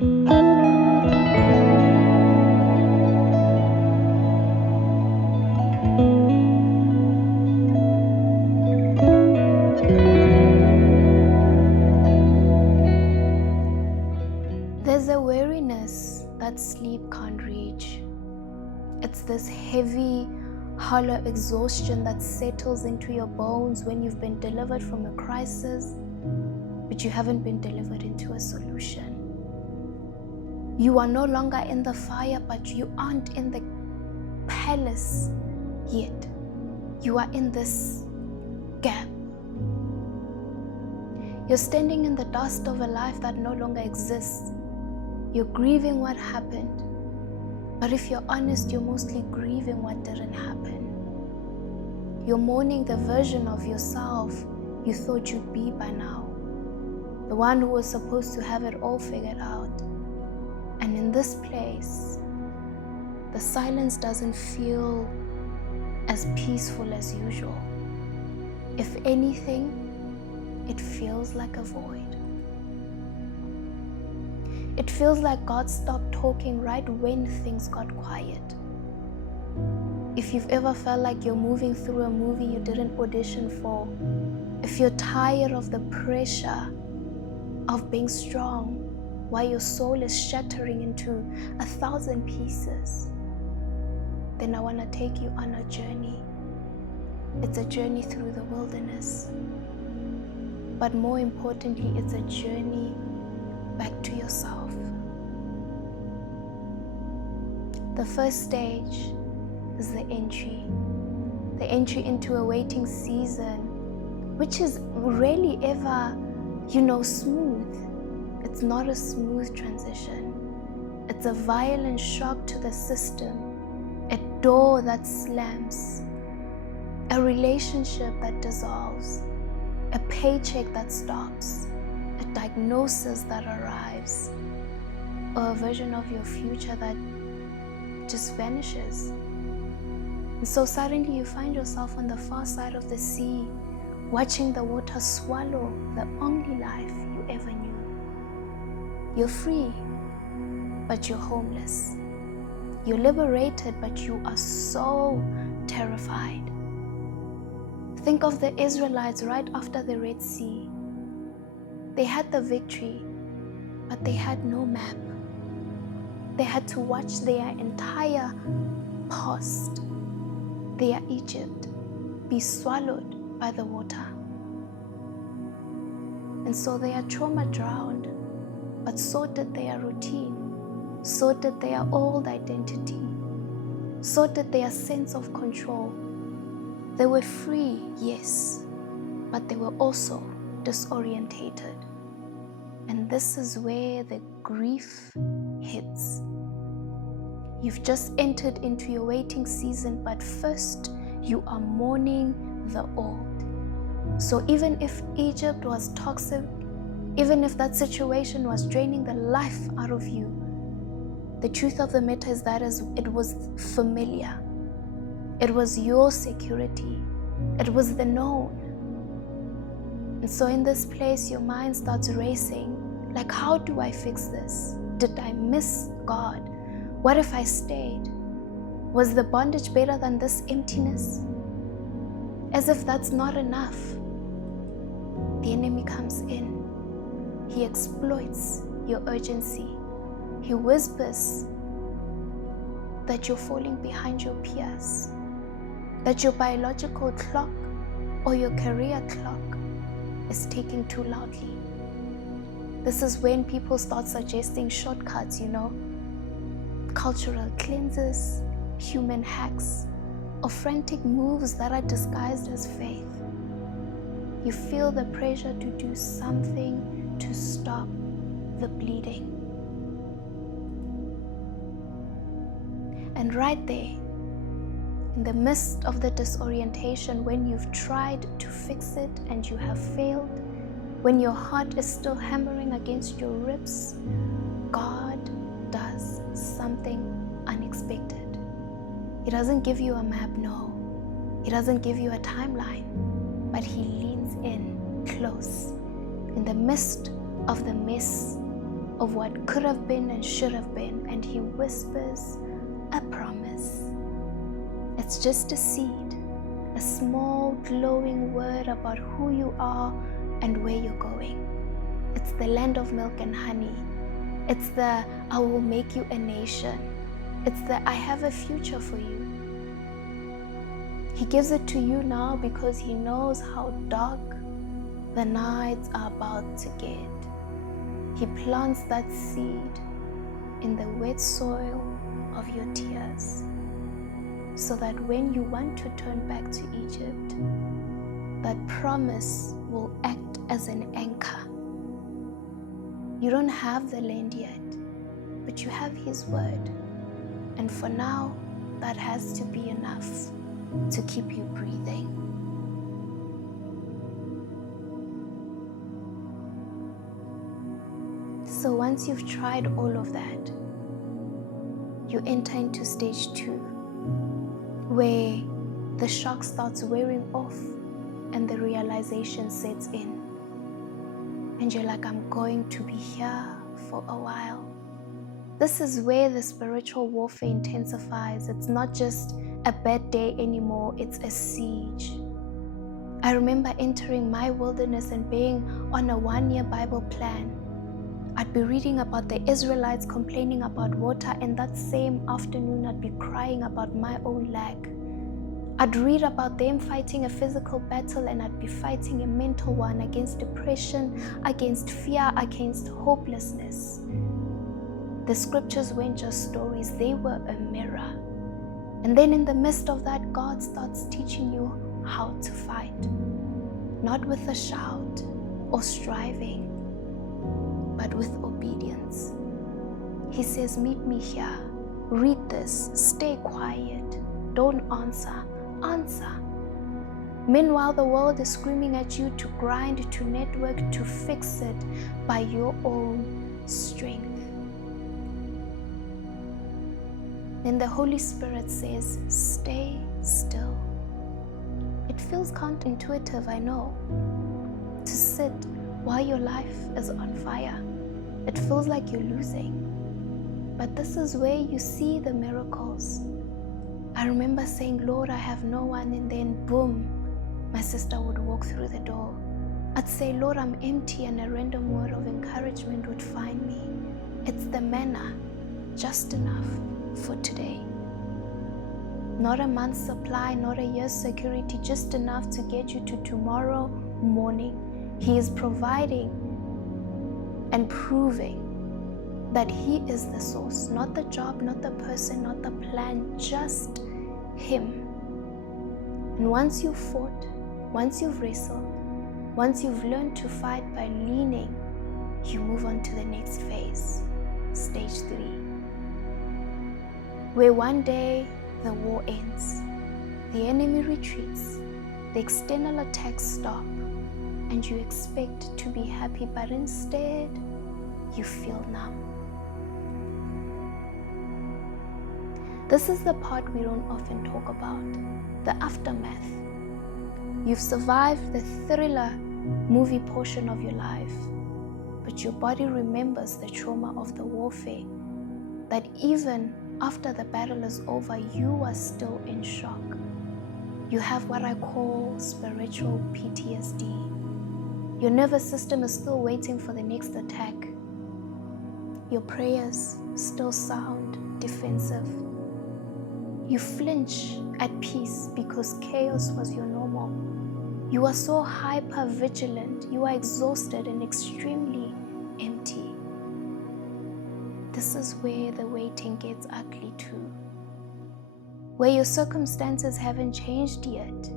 There's a weariness that sleep can't reach. It's this heavy, hollow exhaustion that settles into your bones when you've been delivered from a crisis, but you haven't been delivered into a solution. You are no longer in the fire, but you aren't in the palace yet. You are in this gap. You're standing in the dust of a life that no longer exists. You're grieving what happened, but if you're honest, you're mostly grieving what didn't happen. You're mourning the version of yourself you thought you'd be by now, the one who was supposed to have it all figured out. And in this place, the silence doesn't feel as peaceful as usual. If anything, it feels like a void. It feels like God stopped talking right when things got quiet. If you've ever felt like you're moving through a movie you didn't audition for, if you're tired of the pressure of being strong while your soul is shattering into 1,000 pieces, then I want to take you on a journey. It's a journey through the wilderness. But more importantly, it's a journey back to yourself. The first stage is the entry into a waiting season, which is rarely ever, smooth. It's not a smooth transition. It's a violent shock to the system, a door that slams, a relationship that dissolves, a paycheck that stops, a diagnosis that arrives, or a version of your future that just vanishes. And so suddenly you find yourself on the far side of the sea, watching the water swallow the only life you ever knew. You're free, but you're homeless. You're liberated, but you are so terrified. Think of the Israelites right after the Red Sea. They had the victory, but they had no map. They had to watch their entire past, their Egypt, be swallowed by the water. And so their trauma drowned, but so did their routine, so did their old identity, so did their sense of control. They were free, yes, but they were also disorientated. And this is where the grief hits. You've just entered into your waiting season, but first you are mourning the old. So even if Egypt was toxic, even if that situation was draining the life out of you, the truth of the matter is that it was familiar. It was your security. It was the known. And so in this place, your mind starts racing. Like, how do I fix this? Did I miss God? What if I stayed? Was the bondage better than this emptiness? As if that's not enough, the enemy comes in. He exploits your urgency. He whispers that you're falling behind your peers, that your biological clock or your career clock is ticking too loudly. This is when people start suggesting shortcuts, cultural cleanses, human hacks, or frantic moves that are disguised as faith. You feel the pressure to do something to stop the bleeding. And right there, in the midst of the disorientation, when you've tried to fix it and you have failed, when your heart is still hammering against your ribs, God does something unexpected. He doesn't give you a map, no. He doesn't give you a timeline, but He leans in close. In the midst of the mess, of what could have been and should have been, and He whispers a promise. It's just a seed, a small glowing word about who you are and where you're going. It's the land of milk and honey. It's the I will make you a nation. It's the I have a future for you. He gives it to you now because He knows how dark the nights are about to get. He plants that seed in the wet soil of your tears, so that when you want to turn back to Egypt, that promise will act as an anchor. You don't have the land yet, but you have His word. And for now, that has to be enough to keep you breathing. So once you've tried all of that, you enter into stage 2, where the shock starts wearing off and the realization sets in. And you're like, I'm going to be here for a while. This is where the spiritual warfare intensifies. It's not just a bad day anymore, it's a siege. I remember entering my wilderness and being on a 1-year Bible plan. I'd be reading about the Israelites complaining about water, and that same afternoon I'd be crying about my own lack. I'd read about them fighting a physical battle, and I'd be fighting a mental one against depression, against fear, against hopelessness. The scriptures weren't just stories, they were a mirror. And then in the midst of that, God starts teaching you how to fight. Not with a shout or striving, but with obedience. He says, meet me here, read this, stay quiet, don't answer. Meanwhile, the world is screaming at you to grind, to network, to fix it by your own strength. Then the Holy Spirit says, stay still. It feels counterintuitive, I know, to sit while your life is on fire. It feels like you're losing. But this is where you see the miracles. I remember saying, Lord, I have no one, and then boom, my sister would walk through the door. I'd say, Lord, I'm empty, and a random word of encouragement would find me. It's the manna, just enough for today. Not a month's supply, not a year's security, just enough to get you to tomorrow morning. He is providing and proving that He is the source, not the job, not the person, not the plan, just Him. And once you've fought, once you've wrestled, once you've learned to fight by leaning, you move on to the next phase, stage 3, where one day the war ends, the enemy retreats, the external attacks stop, and you expect to be happy, but instead you feel numb. This is the part we don't often talk about, the aftermath. You've survived the thriller movie portion of your life, but your body remembers the trauma of the warfare, that even after the battle is over, you are still in shock. You have what I call spiritual PTSD. Your nervous system is still waiting for the next attack. Your prayers still sound defensive. You flinch at peace because chaos was your normal. You are so hyper vigilant. You are exhausted and extremely empty. This is where the waiting gets ugly too. Where your circumstances haven't changed yet,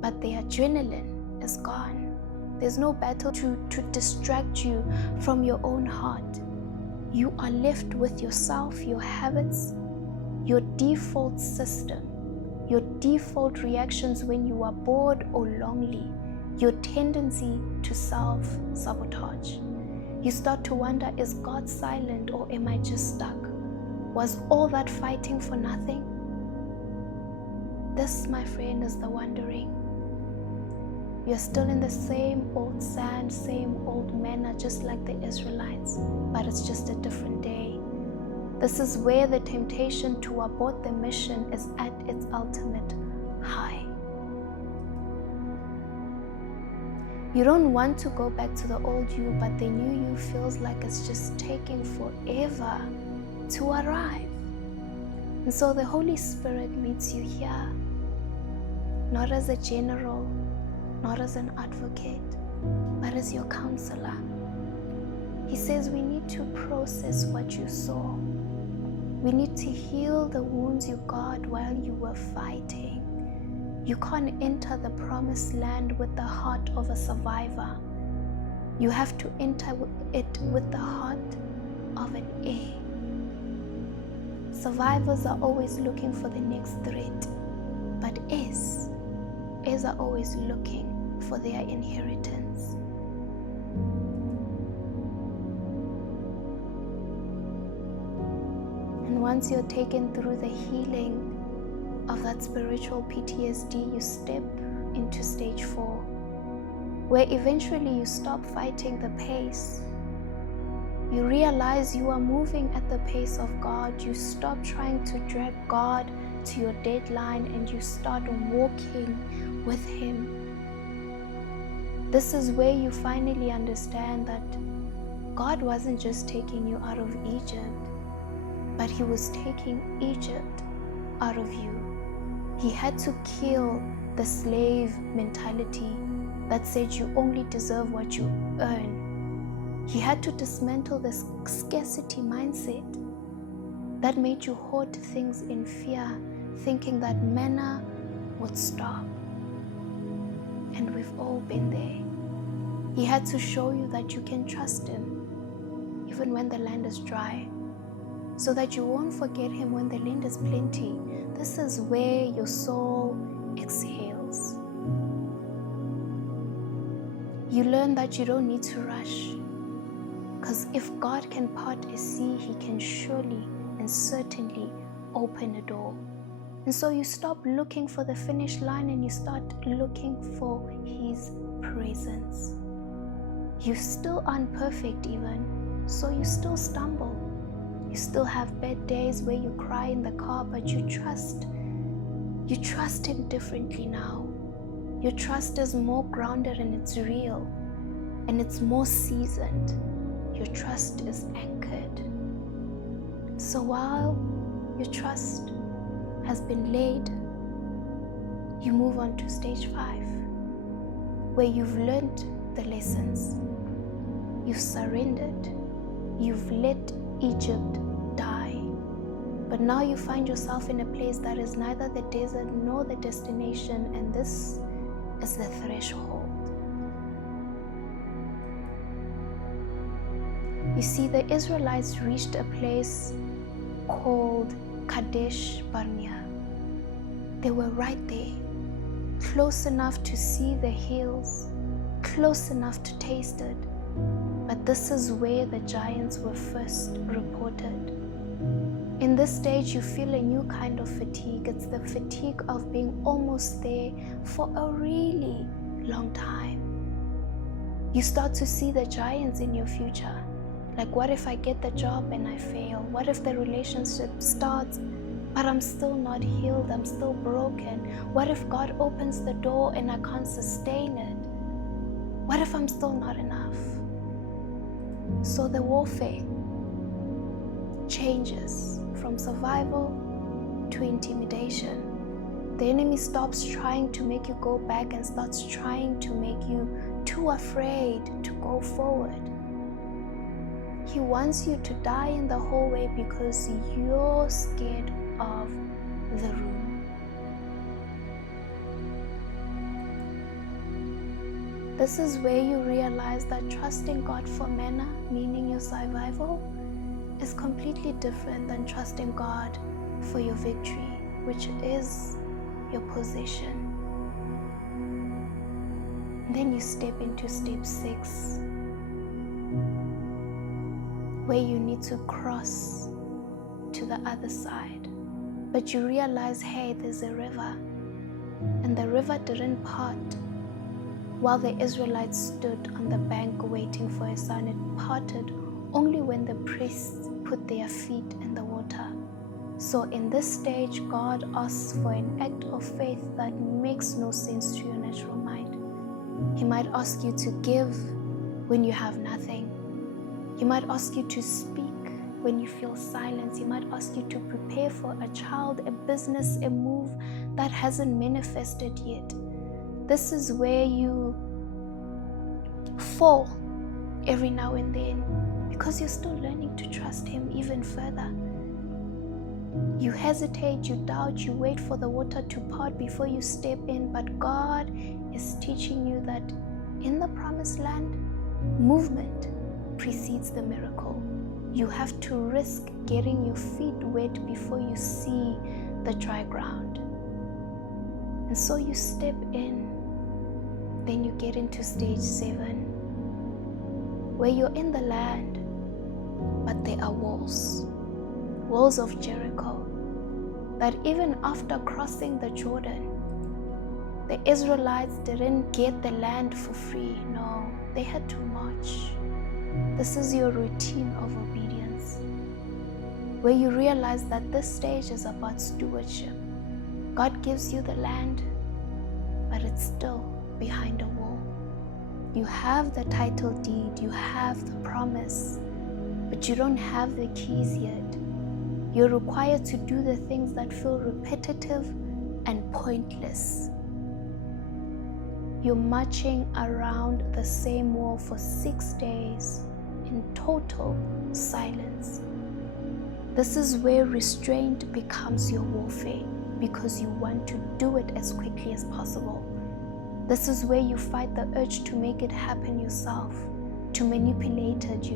but the adrenaline is gone. There's no battle to distract you from your own heart. You are left with yourself, your habits, your default system, your default reactions when you are bored or lonely, your tendency to self-sabotage. You start to wonder, is God silent or am I just stuck? Was all that fighting for nothing? This, my friend, is the wondering. You're still in the same old sand, same old manna, just like the Israelites, but it's just a different day. This is where the temptation to abort the mission is at its ultimate high. You don't want to go back to the old you, but the new you feels like it's just taking forever to arrive. And so the Holy Spirit meets you here, not as a general, not as an advocate, but as your counselor. He says we need to process what you saw. We need to heal the wounds you got while you were fighting. You can't enter the promised land with the heart of a survivor. You have to enter it with the heart of an heir. Survivors are always looking for the next threat, but heirs are always looking for their inheritance. And once you're taken through the healing of that spiritual PTSD, you step into stage 4, where eventually you stop fighting the pace. You realize you are moving at the pace of God. You stop trying to drag God to your deadline and you start walking with Him. This is where you finally understand that God wasn't just taking you out of Egypt, but He was taking Egypt out of you. He had to kill the slave mentality that said you only deserve what you earn. He had to dismantle the scarcity mindset that made you hoard things in fear, thinking that manna would stop. And we've all been there. He had to show you that you can trust Him even when the land is dry, so that you won't forget Him when the land is plenty. This is where your soul exhales. You learn that you don't need to rush, because if God can part a sea, He can surely and certainly open a door. And so you stop looking for the finish line and you start looking for His presence. You still aren't perfect even, so you still stumble. You still have bad days where you cry in the car, but you trust Him differently now. Your trust is more grounded and it's real, and it's more seasoned. Your trust is anchored. So while your trust has been laid, you move on to stage 5, where you've learned the lessons. You've surrendered. You've let Egypt die. But now you find yourself in a place that is neither the desert nor the destination, and this is the threshold. You see, the Israelites reached a place called Kadesh Barnea. They were right there, close enough to see the hills, close enough to taste it. But this is where the giants were first reported. In this stage, you feel a new kind of fatigue. It's the fatigue of being almost there for a really long time. You start to see the giants in your future. Like, what if I get the job and I fail? What if the relationship starts, but I'm still not healed? I'm still broken. What if God opens the door and I can't sustain it? What if I'm still not enough? So the warfare changes from survival to intimidation. The enemy stops trying to make you go back and starts trying to make you too afraid to go forward. He wants you to die in the hallway because you're scared of the room. This is where you realize that trusting God for manna, meaning your survival, is completely different than trusting God for your victory, which is your possession. Then you step into step 6, where you need to cross to the other side. But you realize, hey, there's a river, and the river didn't part While the Israelites stood on the bank waiting for a sign, it parted only when the priests put their feet in the water. So in this stage, God asks for an act of faith that makes no sense to your natural mind. He might ask you to give when you have nothing. He might ask you to speak when you feel silence. He might ask you to prepare for a child, a business, a move that hasn't manifested yet. This is where you fall every now and then because you're still learning to trust Him even further. You hesitate, you doubt, you wait for the water to part before you step in, but God is teaching you that in the promised land, movement precedes the miracle. You have to risk getting your feet wet before you see the dry ground. And so you step in, then you get into stage 7, where you're in the land, but there are walls of Jericho, that even after crossing the Jordan, the Israelites didn't get the land for free. No, they had to march. This is your routine of obedience, where you realize that this stage is about stewardship. God gives you the land, but it's still behind a wall. You have the title deed, you have the promise, but you don't have the keys yet. You're required to do the things that feel repetitive and pointless. You're marching around the same wall for 6 days in total silence. This is where restraint becomes your warfare because you want to do it as quickly as possible. This is where you fight the urge to make it happen yourself, to manipulate it,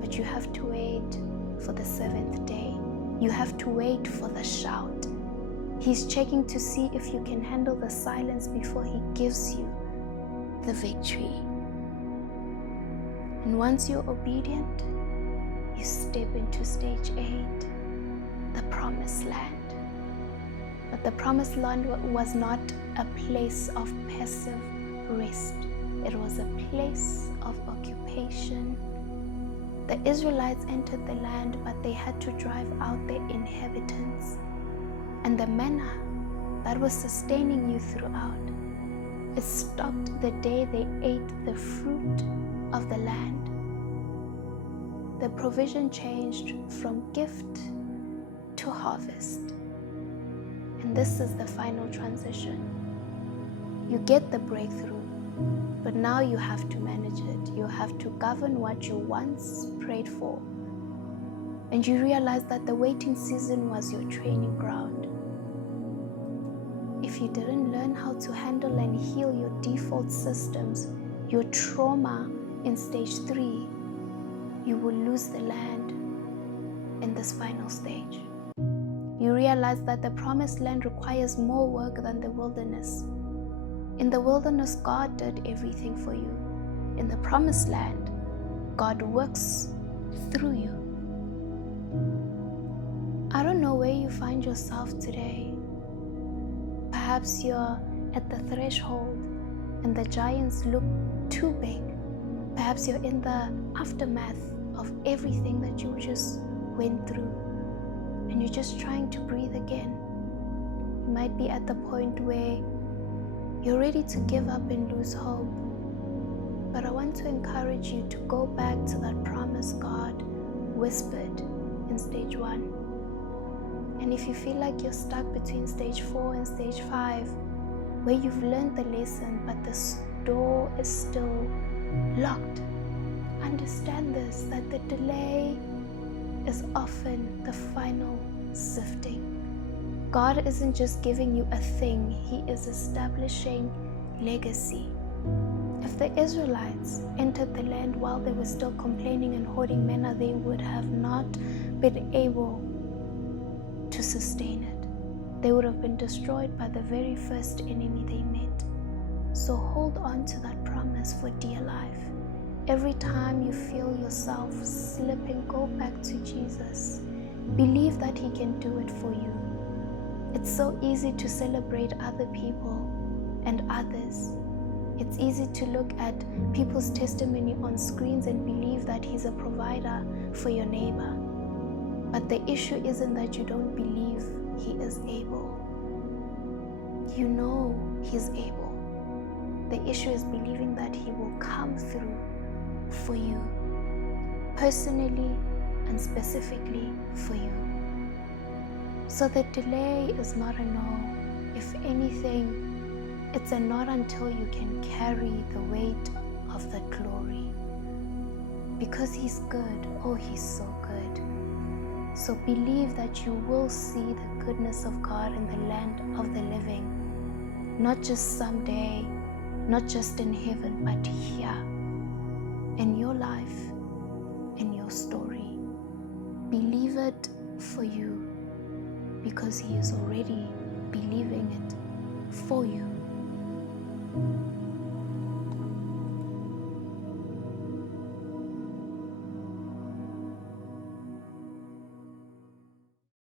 But you have to wait for the 7th day. You have to wait for the shout. He's checking to see if you can handle the silence before He gives you the victory. And once you're obedient, you step into stage 8, the promised land. But the promised land was not a place of passive rest. It was a place of occupation. The Israelites entered the land, but they had to drive out their inhabitants. And the manna that was sustaining you throughout, it stopped the day they ate the fruit of the land. The provision changed from gift to harvest. And this is the final transition. You get the breakthrough, but now you have to manage it. You have to govern what you once prayed for. And you realize that the waiting season was your training ground. If you didn't learn how to handle and heal your default systems, your trauma in stage 3, you will lose the land in this final stage. You realize that the promised land requires more work than the wilderness. In the wilderness, God did everything for you. In the promised land, God works through you. I don't know where you find yourself today. Perhaps you're at the threshold and the giants look too big. Perhaps you're in the aftermath of everything that you just went through, and you're just trying to breathe again. You might be at the point where you're ready to give up and lose hope. But I want to encourage you to go back to that promise God whispered in stage 1. And if you feel like you're stuck between stage 4 and stage 5, where you've learned the lesson but the door is still locked, understand this, that the delay is often the final sifting. God isn't just giving you a thing, He is establishing legacy. If the Israelites entered the land while they were still complaining and hoarding manna, they would have not been able to sustain it. They would have been destroyed by the very first enemy they met. So hold on to that promise for dear life. Every time you feel yourself slipping, go back to Jesus. Believe that He can do it for you. It's so easy to celebrate other people and others, It's easy to look at people's testimony on screens and believe that He's a provider for your neighbor. But the issue isn't that you don't believe He is able. You know He's able. The issue is believing that He will come through for you, personally and specifically for you. So the delay is not a no. If anything, it's a not until you can carry the weight of the glory. Because He's good. Oh, He's so good. So believe that you will see the goodness of God in the land of the living. Not just someday, not just in heaven, but here, in your life, in your story. Believe it for you, because He is already believing it for you.